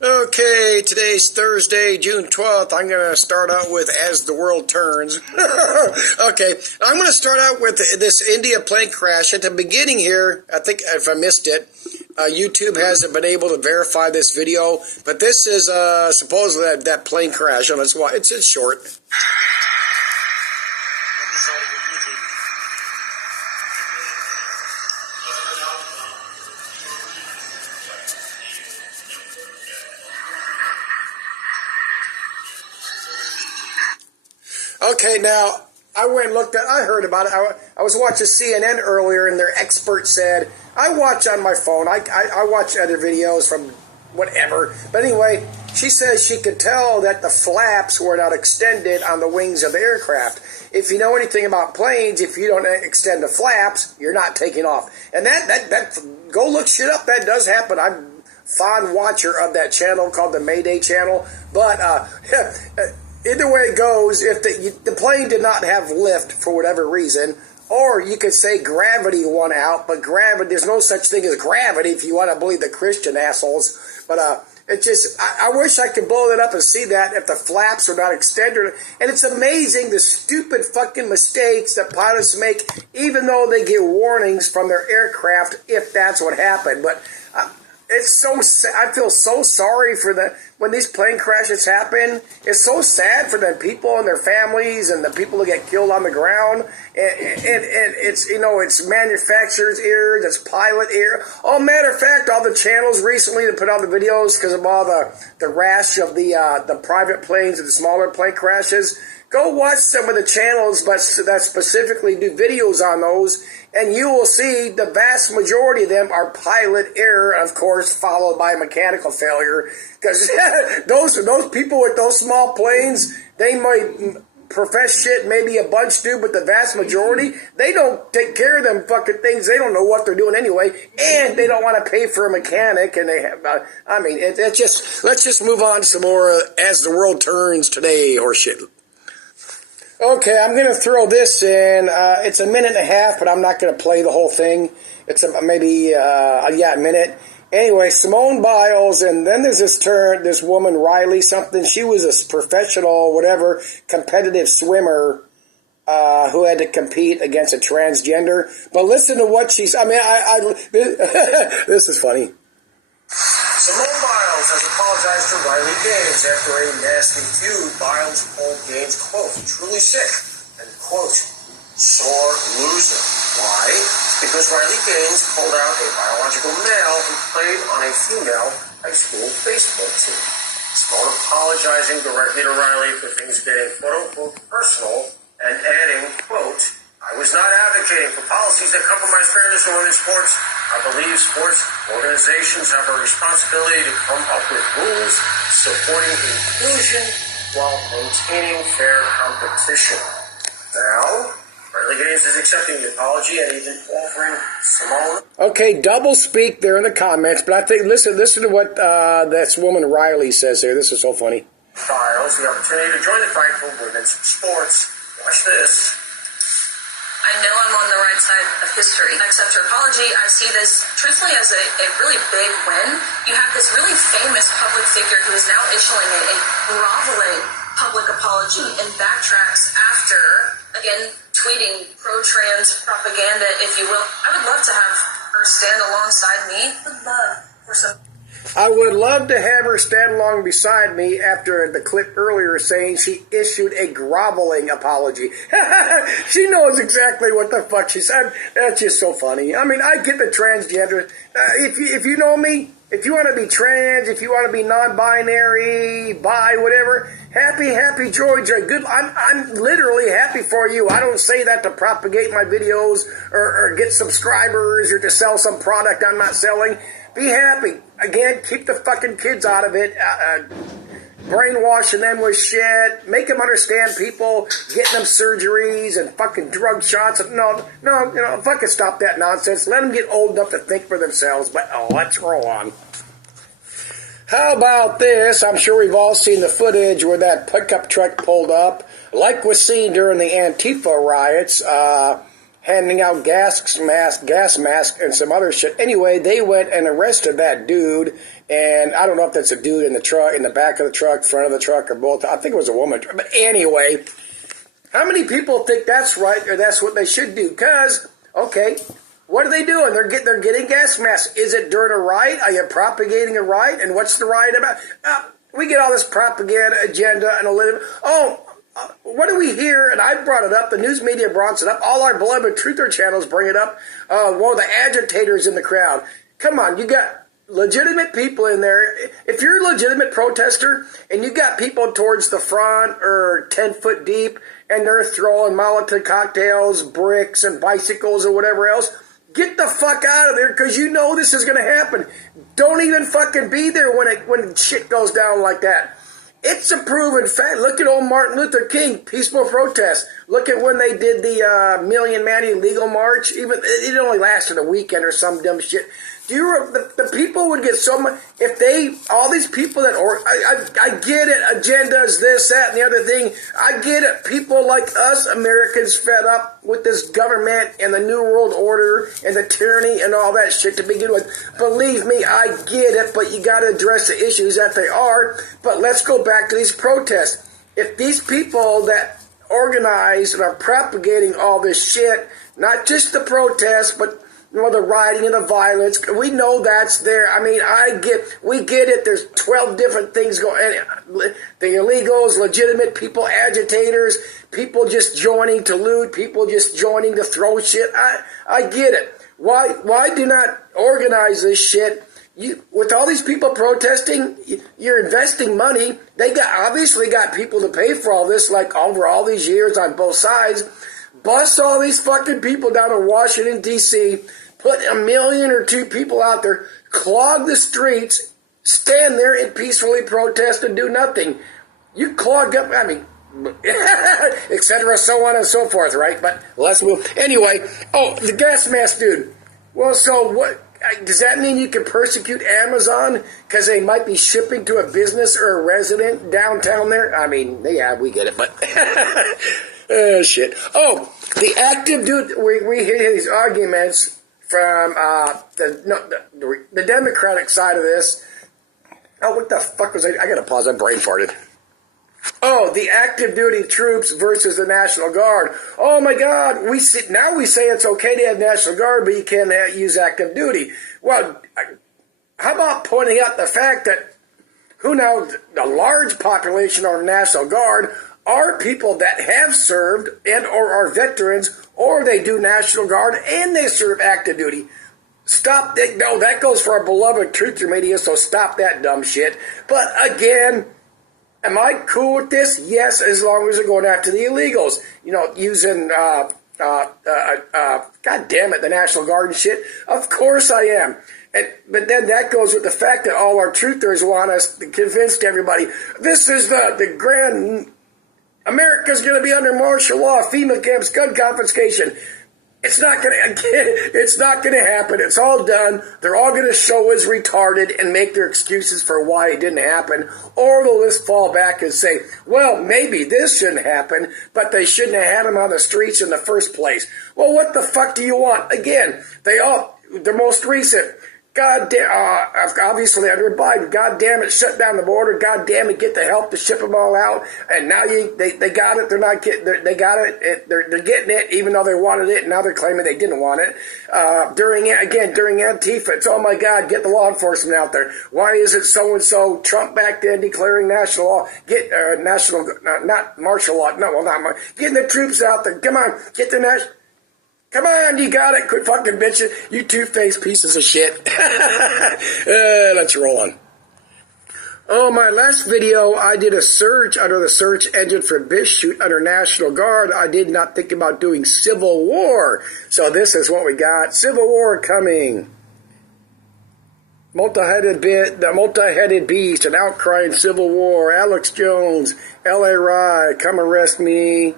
Okay, today's Thursday, June 12th. I'm going to start out with As the World Turns. Okay, I'm going to start out with this India plane crash. At the beginning here, I think if I missed it, YouTube hasn't been able to verify this video, but this is supposedly that plane crash. And it's short. Okay, now, I went and looked at I heard about it. I was watching CNN earlier, and their expert said, I watch on my phone. I watch other videos from whatever. But anyway, she says she could tell that the flaps were not extended on the wings of the aircraft. If you know anything about planes, if you don't extend the flaps, you're not taking off. And that go look shit up. That does happen. I'm a fond watcher of that channel called the Mayday channel. But, either way it goes, if the plane did not have lift for whatever reason, or you could say gravity won out, but gravity, there's no such thing as gravity if you want to believe the Christian assholes. But it just, I wish I could blow it up and see that if the flaps are not extended. And it's amazing the stupid fucking mistakes that pilots make, even though they get warnings from their aircraft if that's what happened. But it's so I feel so sorry for when these plane crashes happen. It's so sad for the people and their families and the people who get killed on the ground. And it's, it's manufacturers' errors, it's pilot error. Oh, matter of fact, all the channels recently that put out the videos because of all the rash of the private planes and the smaller plane crashes. Go watch some of the channels that specifically do videos on those, and you will see the vast majority of them are pilot error, of course, followed by mechanical failure. Because those people with those small planes, they might profess shit, maybe a bunch do, but the vast majority, they don't take care of them fucking things. They don't know what they're doing anyway, and they don't want to pay for a mechanic, and they have, let's just move on to some more As the World Turns today, horseshit. Okay, I'm going to throw this in. It's a minute and a half, but I'm not going to play the whole thing. It's a minute. Anyway, Simone Biles, and then there's this woman, Riley something. She was a professional, whatever, competitive swimmer who had to compete against a transgender. But listen to what she's, this is funny. Simone Biles has apologized to Riley Gaines after a nasty feud. Biles called Gaines, quote, truly sick, and quote, sore loser. Why? Because Riley Gaines pulled out a biological male who played on a female high school baseball team. Simone apologizing directly to Riley for things getting quote-unquote personal and adding, quote, I was not advocating for policies that compromise fairness in women's sports. I believe sports organizations have a responsibility to come up with rules supporting inclusion while maintaining fair competition. Now, Riley Gaines is accepting the apology and even offering Simone. Okay, double speak there in the comments, but I think listen to what this woman Riley says here. This is so funny. Biles the opportunity to join the fight for women's sports. Watch this. I know I'm on the right side of history. I accept your apology. I see this, truthfully, as a really big win. You have this really famous public figure who is now issuing a groveling public apology and backtracks after, again, tweeting pro-trans propaganda, if you will. I would love to have her stand alongside me. I would love to have her stand along beside me after the clip earlier saying she issued a groveling apology. She knows exactly what the fuck she said. That's just so funny. I mean, I get the transgender. If you know me, if you want to be trans, if you want to be non-binary, bi, whatever, happy, joy. Good. I'm literally happy for you. I don't say that to propagate my videos or get subscribers or to sell some product I'm not selling. Be happy. Again, keep the fucking kids out of it. Brainwashing them with shit. Make them understand people. Getting them surgeries and fucking drug shots. No, fucking stop that nonsense. Let them get old enough to think for themselves. But, let's roll on. How about this? I'm sure we've all seen the footage where that pickup truck pulled up. Like was seen during the Antifa riots. handing out gas masks, and some other shit. Anyway, they went and arrested that dude, and I don't know if that's a dude in the truck, in the back of the truck, front of the truck, or both. I think it was a woman. But anyway, how many people think that's right or that's what they should do? Because, okay, what are they doing? They're getting gas masks. Is it during a riot? Are you propagating a riot? And what's the riot about? We get all this propaganda agenda and a little. What do we hear? And I brought it up. The news media brought it up. All our beloved truther channels bring it up. One of the agitators in the crowd. Come on, you got legitimate people in there. If you're a legitimate protester and you got people towards the front or 10 foot deep and they're throwing Molotov cocktails, bricks, and bicycles or whatever else, get the fuck out of there because you know this is going to happen. Don't even fucking be there when shit goes down like that. It's a proven fact. Look at old Martin Luther King, peaceful protest. Look at when they did the Million Man Illegal March. Even it only lasted a weekend or some dumb shit. The people would get so much if all these people that I get it, agendas, this, that, and the other thing. I get it. People like us Americans fed up with this government and the New World Order and the tyranny and all that shit to begin with. Believe me, I get it, but you got to address the issues that they are. But let's go back to these protests. If these people that organize and are propagating all this shit, not just the protests, but the rioting and the violence, we know that's there. I mean, we get it. There's 12 different things going on. The illegals, legitimate people, agitators, people just joining to loot, people just joining to throw shit. I get it. Why do not organize this shit? With all these people protesting, you're investing money. They obviously got people to pay for all this, like over all these years on both sides. Bust all these fucking people down in Washington, D.C., put 1 million or 2 people out there, clog the streets, stand there and peacefully protest and do nothing. You clog up, etc., so on and so forth, right? But let's move. Anyway, the gas mask dude. Well, so what? Does that mean you can persecute Amazon because they might be shipping to a business or a resident downtown there? I mean, yeah, we get it, but shit. The active dude. We hear these arguments from the Democratic side of this. What the fuck was I gotta pause. I brain farted. The active duty troops versus the National Guard. Oh my God! Now we say it's okay to have National Guard, but you can't use active duty. Well, how about pointing out the fact that the large population of National Guard are people that have served and or are veterans, or they do National Guard and they serve active duty. Stop that! No, that goes for our beloved truther media. So stop that dumb shit. But again. Am I cool with this? Yes, as long as they're going after the illegals. Using, God damn it, the National Guard and shit. Of course I am. But then that goes with the fact that all our truthers want us to convince everybody, this is the grand, America's going to be under martial law, FEMA camps, gun confiscation. It's not going to happen. It's all done. They're all going to show as retarded and make their excuses for why it didn't happen. Or they'll just fall back and say, well, maybe this shouldn't happen, but they shouldn't have had them on the streets in the first place. Well, what the fuck do you want? Again, the most recent, God damn, obviously under Biden, God damn it, shut down the border, God damn it, get the help to ship them all out, and now they got it, they're not getting, they got it, they're getting it, even though they wanted it, and now they're claiming they didn't want it. During Antifa, it's, oh my God, get the law enforcement out there. Why is it so-and-so, Trump back then declaring national law, not martial law, no, well, not getting the troops out there, come on, get the national, come on, you got it. Quit fucking bitching. You two-faced pieces of shit. Let's roll on. My last video, I did a search under the search engine for BitChute under National Guard. I did not think about doing Civil War. So this is what we got. Civil War coming. The multi-headed beast, an outcrying civil war. Alex Jones, L.A. Ride, come arrest me.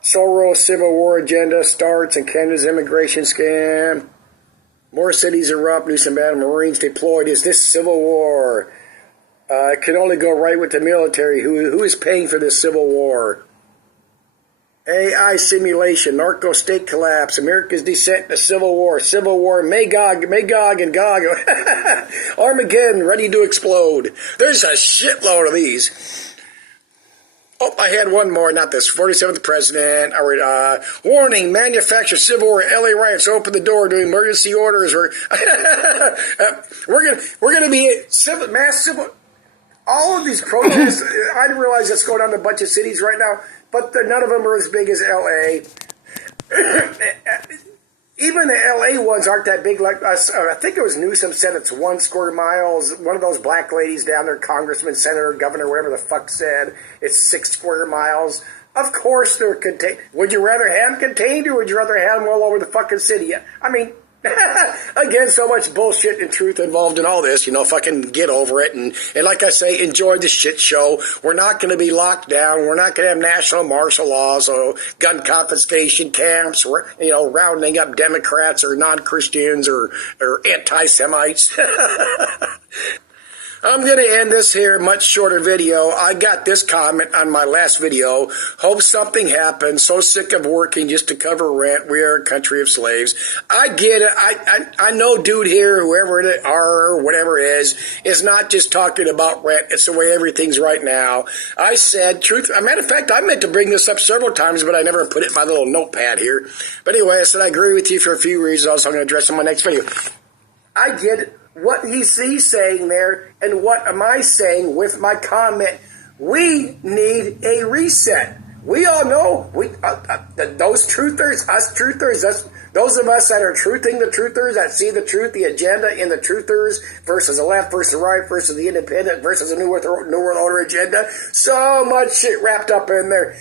Soros Civil War agenda starts in Canada's immigration scam. More cities erupt, new combatant Marines deployed. Is this civil war? It can only go right with the military. Who is paying for this civil war? AI simulation, narco state collapse, America's descent into civil war, Magog and Gog, Armageddon ready to explode. There's a shitload of these. Oh, I had one more, not this. 47th president. Warning, manufacture civil war, LA riots, open the door to emergency orders. We're gonna be mass civil. All of these protests, I realize that's going on in a bunch of cities right now, but none of them are as big as LA. Even the LA ones aren't that big like us. I think it was Newsom said it's 1 square mile. One of those black ladies down there, congressman, senator, governor, whatever the fuck said, it's 6 square miles. Of course they're contained. Would you rather have them contained or would you rather have them all over the fucking city? I mean, again, so much bullshit and truth involved in all this, fucking get over it. And like I say, enjoy the shit show. We're not going to be locked down. We're not going to have national martial laws or gun confiscation camps, rounding up Democrats or non-Christians or anti-Semites. I'm going to end this here, much shorter video. I got this comment on my last video. Hope something happens. So sick of working just to cover rent. We are a country of slaves. I get it. I know dude here, whoever it are or whatever it is not just talking about rent. It's the way everything's right now. I said, truth. As a matter of fact, I meant to bring this up several times, but I never put it in my little notepad here. But anyway, I said I agree with you for a few reasons. Also, I'm going to address in my next video. I get it. What he's saying there, and what am I saying with my comment? We need a reset. We all know those truthers, us truthers, those of us that are truthing the truthers, that see the truth, the agenda in the truthers versus the left versus the right versus the independent versus the New World Order agenda. So much shit wrapped up in there.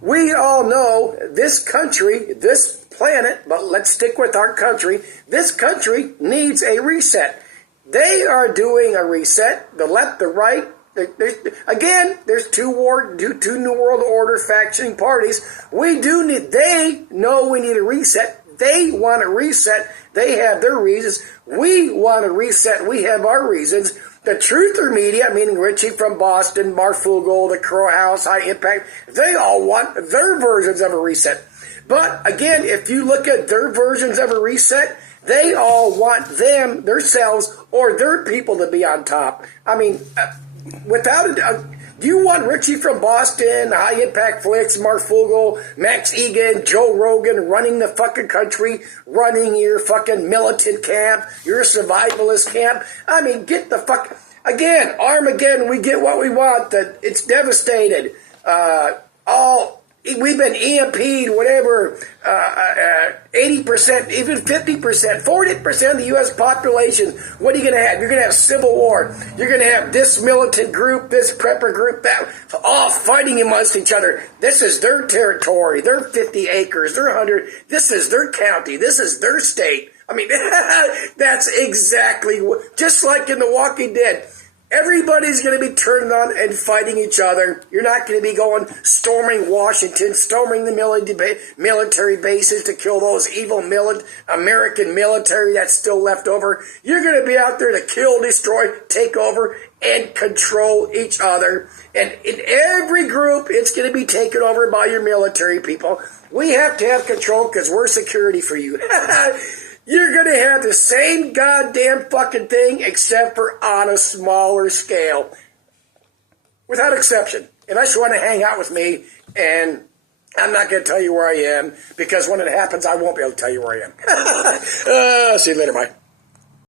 We all know this country, this planet, but let's stick with our country. This country needs a reset. They are doing a reset. The left, the right. There's two New World Order faction parties. They know we need a reset. They want a reset. They have their reasons. We want a reset. We have our reasons. The truther media, meaning Richie from Boston, Marfugel, the Crow House, High Impact, they all want their versions of a reset. But again, if you look at their versions of a reset, they all want themselves, or their people to be on top. I mean, do you want Richie from Boston, High Impact Flicks, Marfugel, Max Egan, Joe Rogan running the fucking country, running your fucking militant camp, your survivalist camp? I mean, get the fuck... Again, Armageddon, we get what we want. It's devastated. We've been EMP'd, whatever, 80%, even 50%, 40% of the U.S. population. What are you going to have? You're going to have civil war. You're going to have this militant group, this prepper group, that, all fighting amongst each other. This is their territory, their 50 acres, their 100. This is their county. This is their state. I mean, that's exactly just like in The Walking Dead. Everybody's going to be turning on and fighting each other. You're not going to be going storming Washington, storming the military bases to kill those evil American military that's still left over. You're going to be out there to kill, destroy, take over, and control each other. And in every group, it's going to be taken over by your military people. We have to have control because we're security for you. You're going to have the same goddamn fucking thing except for on a smaller scale. Without exception. Unless you want to hang out with me, and I'm not going to tell you where I am, because when it happens, I won't be able to tell you where I am. See you later, bye.